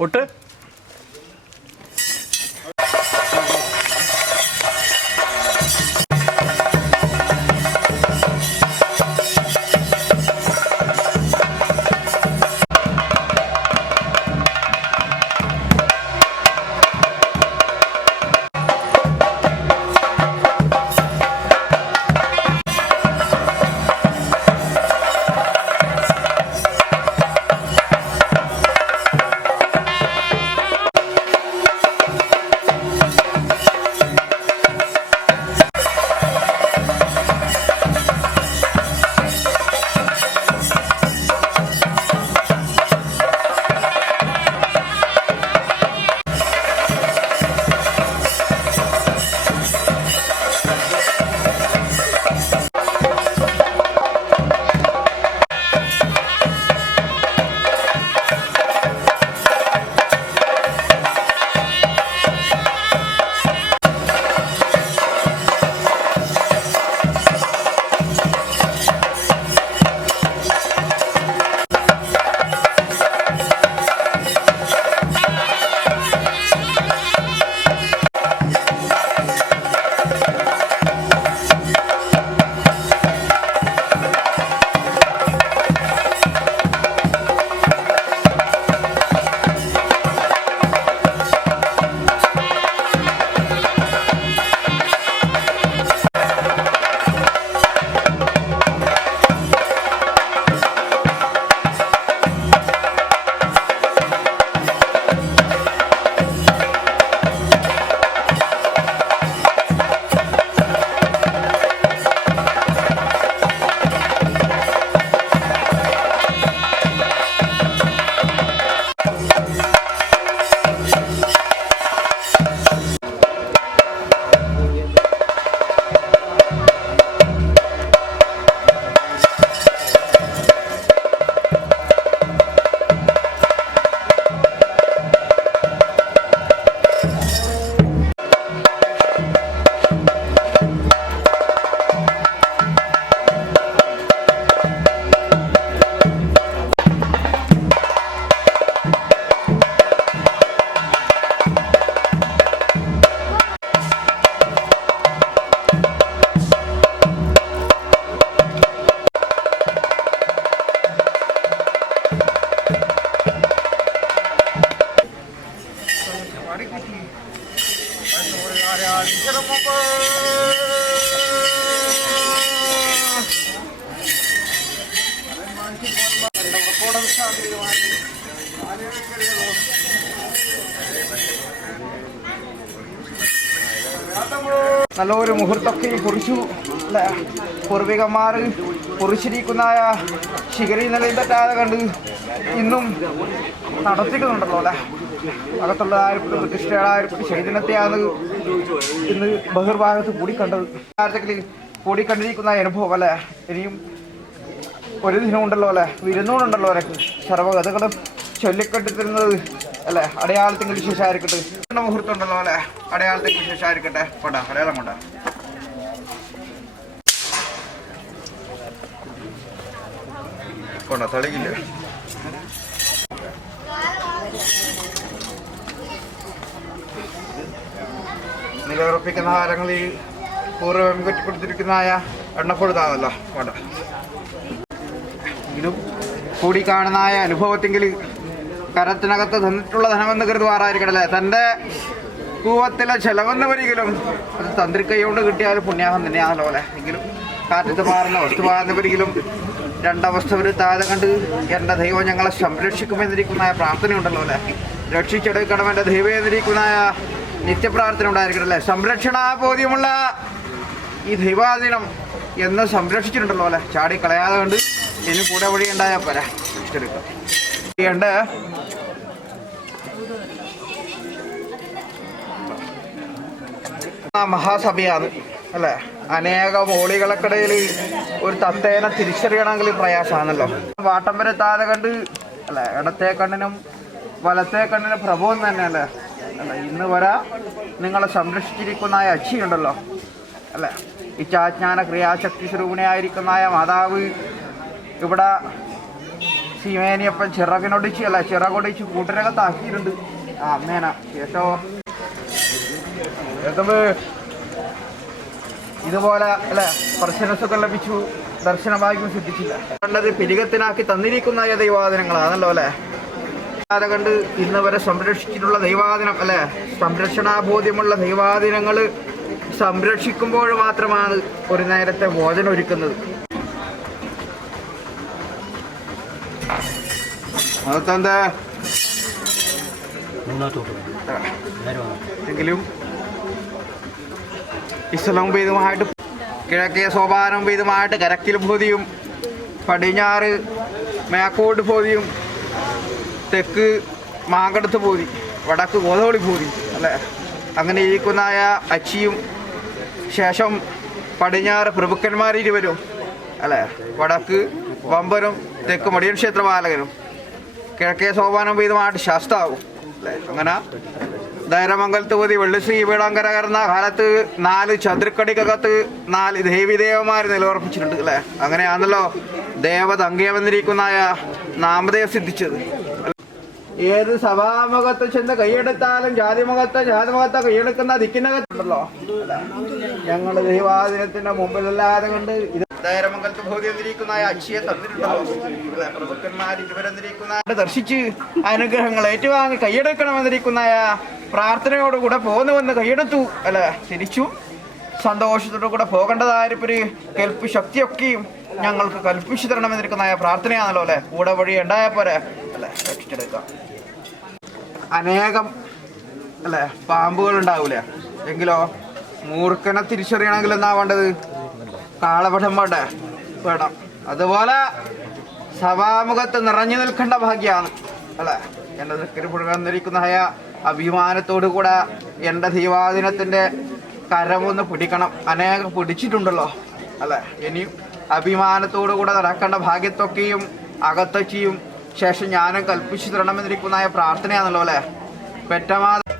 ഒട്ട് നല്ലൊരു മുഹൂർത്തമൊക്കെ കുറിച്ചു പൂർവികന്മാർ കുറിച്ചിരിക്കുന്ന ശിഖരി നിലയിൽ തെറ്റാതെ കണ്ട് ഇന്നും നടത്തിക്കുന്നുണ്ടല്ലോ അല്ലേ? അകത്തുള്ള ആയിരത്തി പ്രതിഷ്ഠകളായിരത്തി ചൈതന്യത്തെയാണ് ഇന്ന് ബഹിർഭാഗത്ത് കൂടിക്കണ്ടത്. കൂടിക്കണ്ടിരിക്കുന്ന അനുഭവം അല്ലേ? ഇനിയും ഒരു ദിനമുണ്ടല്ലോ അല്ലേ? വിരുന്നൂടുണ്ടല്ലോ അല്ലെ? സർവകഥകളും ചൊല്ലിക്കെട്ടിത്തരുന്നത് അല്ലേ? അടയാളത്തെങ്കിൽ വിശേഷമായിരിക്കട്ടെ. മുഹൂർത്തം ഉണ്ടല്ലോ അല്ലേ? അടയാളത്തെങ്കിൽ വിശേഷമായിരിക്കട്ടെ. കൊണ്ട അടയാളം കൊണ്ട. കൊണ്ട തെളിയില്ല? നിലയുറപ്പിക്കുന്ന ഹാരങ്ങളിൽ പൂർവം കെട്ടിക്കൊടുത്തിരിക്കുന്നതായ എണ്ണപ്പൊഴുതാണല്ലോ. കൊണ്ട കൂടി കാണുന്നതായ അനുഭവത്തെങ്കിൽ കരത്തിനകത്ത് തന്നിട്ടുള്ള ധനമെന്ന് കരുതുവാറായിരിക്കണല്ലേ തന്റെ കൂവത്തിലെ ചെലവെന്ന് വരികിലും അത് തന്ത്രിക്കൈ കിട്ടിയാൽ പുണ്യാഹം തന്നെയാണല്ലോ അല്ലെ? എങ്കിലും കാറ്റത്ത് മാറുന്ന വസ്തു മാറുന്നവരിലും രണ്ടവസ്ഥ വരുത്താതെ കണ്ട് എന്റെ ദൈവം ഞങ്ങളെ സംരക്ഷിക്കുമെന്നിരിക്കുന്ന പ്രാർത്ഥനയുണ്ടല്ലോ അല്ലെ? രക്ഷിച്ചെടുക്കണം എന്റെ ദൈവം എന്നിരിക്കുന്ന നിത്യപ്രാർത്ഥന ഉണ്ടായിരിക്കണല്ലേ സംരക്ഷണ ബോധ്യമുള്ള ഈ ദൈവാധീനം എന്ന് സംരക്ഷിച്ചിട്ടുണ്ടല്ലോ അല്ലെ? ചാടി കളയാതെ കൊണ്ട് ഇനി കൂടെ വഴി ഉണ്ടായാൽ പോരാ. എടുക്കാം മഹാസഭയാണ് അല്ലേ? അനേകം ഓളികളക്കിടയിൽ ഒരു തത്തേനെ തിരിച്ചറിയണമെങ്കിൽ പ്രയാസമാണല്ലോ. വാട്ടം വരെ താഴെ കണ്ട് അല്ലേ? ഇടത്തെ കണ്ണിനും വലത്തെ കണ്ണിനും പ്രഭവം തന്നെയല്ലേ അല്ല? ഇന്ന് വരെ നിങ്ങളെ സംരക്ഷിച്ചിരിക്കുന്ന ആ അച്ചിയുണ്ടല്ലോ അല്ലേ? ഇച്ഛാജ്ഞാന ക്രിയാശക്തി സ്വരൂപിണിയായിരിക്കുന്ന മാതാവ് ഇവിടെ സീമേനിയപ്പൻ ചിറകിനൊടിച്ച് അല്ല ചിറകൊടിച്ച് കൂട്ടിനകത്താക്കിയിട്ടുണ്ട് ആ അമ്മേന ഏതമ്പ് ഇതുപോലെ അല്ലെ സ്പർശനസുഖം ലഭിച്ചു ദർശനഭാഗ്യം സിദ്ധിച്ചില്ല. കണ്ടത് പിരികത്തിനാക്കി തന്നിരിക്കുന്ന ദൈവാദിനങ്ങളാണല്ലോ അല്ലെ? അത് കണ്ട് ഇന്ന് വരെ സംരക്ഷിച്ചിട്ടുള്ള ദൈവാദിനം അല്ലെ? സംരക്ഷണാബോധ്യമുള്ള ദൈവാദിനങ്ങൾ സംരക്ഷിക്കുമ്പോൾ മാത്രമാണ് ഒരു നേരത്തെ ഭോജനം ഒരുക്കുന്നത് അതെന്താ എങ്കിലും ഇസ്ലാം ഭേദമായിട്ട് കിഴക്കേ സോപാനം ഭേദമായിട്ട് കരക്കിൽ ഭൂതിയും പടിഞ്ഞാറ് മേക്കോട്ട് ഭൂതിയും തെക്ക് മാങ്കടത്ത് ഭൂതി വടക്ക് ഗോതവളി ഭൂതി അല്ലേ? അങ്ങനെ ഇരിക്കുന്നതായ അച്ചിയും ശേഷം പടിഞ്ഞാറ് പ്രഭുക്കന്മാർ പ്രഭുക്കന്മാരിരുവരും അല്ലേ? വടക്ക് വമ്പനും തെക്ക് മടിയൻ ക്ഷേത്രപാലകനും. കിഴക്കേ സോപാനം വീതമായിട്ട് ശാസ്താവും. അങ്ങനെ ധൈരമംഗലത്ത് പോതി വെള്ളിശ്രീ വീടാങ്കര കയറുന്ന കാലത്ത് നാല് ചതുർക്കടിക്കകത്ത് നാല് ദേവിദേവന്മാർ നിലവർപ്പിച്ചിട്ടുണ്ട് അല്ലേ? അങ്ങനെയാണല്ലോ ദേവത അങ്കേവന്നിരിക്കുന്നതായ നാമദേവ സിദ്ധിച്ചത്. ഏത് സഭാമുഖത്ത് ചെന്ന് കൈയെടുത്താലും ജാതിമുഖത്ത് ജാതിമുഖത്ത് കൈയെടുക്കുന്ന ദിക്കിനകത്തുണ്ടല്ലോ ഞങ്ങൾ ദൈവാദിനത്തിന്റെ മുമ്പിലല്ലാതെ കൊണ്ട് ഇത് ധൈരമംഗലത്ത് ഭൂതി എന്നിരിക്കുന്ന അച്ചിയെ തന്നിട്ടുണ്ടല്ലോ? പ്രഭുക്കന്മാർ ഇരുവരെന്നിരിക്കുന്ന ദർശിച്ച് അനുഗ്രഹങ്ങൾ ഏറ്റുവാങ്ങി കൈയെടുക്കണമെന്നിരിക്കുന്ന പ്രാർത്ഥനയോടുകൂടെ പോന്നുവന്ന് കൈയെടുത്തു. അല്ലെ തിരിച്ചു സന്തോഷത്തോടു കൂടെ പോകേണ്ടതായൊരു കൽപ്പ് ശക്തിയൊക്കെയും ഞങ്ങൾക്ക് കൽപ്പിച്ചു തരണമെന്നിരിക്കുന്നതായ പ്രാർത്ഥനയാണല്ലോ അല്ലെ? കൂടെ വഴി ഉണ്ടായ പോലെ അല്ലെ രക്ഷിച്ചെടുക്കാം. അനേകം അല്ലെ പാമ്പുകൾ ഉണ്ടാവൂലേ എങ്കിലോ? മൂർഖനെ തിരിച്ചറിയണമെങ്കിൽ എന്നാ വേണ്ടത്? കാളപടം വേണ്ട? വേണം. അതുപോലെ സഭാമുഖത്ത് നിറഞ്ഞു നിൽക്കേണ്ട ഭാഗ്യമാണ് അല്ലെ? എന്റെ ദൃക്കിന് പുഴന്നിരിക്കുന്നതായ അഭിമാനത്തോടു കൂടെ എന്റെ ദൈവാദിനത്തിന്റെ കരമൊന്ന് പിടിക്കണം. അനേകം പിടിച്ചിട്ടുണ്ടല്ലോ. അല്ലെ? ഇനിയും അഭിമാനത്തോടു കൂടെ നടക്കേണ്ട ഭാഗ്യത്തൊക്കെയും അകത്തച്ചിയും ശേഷം ഞാനും കൽപ്പിച്ചു തരണമെന്നിരിക്കുന്നതായ പ്രാർത്ഥനയാണല്ലോ അല്ലെ? പെറ്റമാത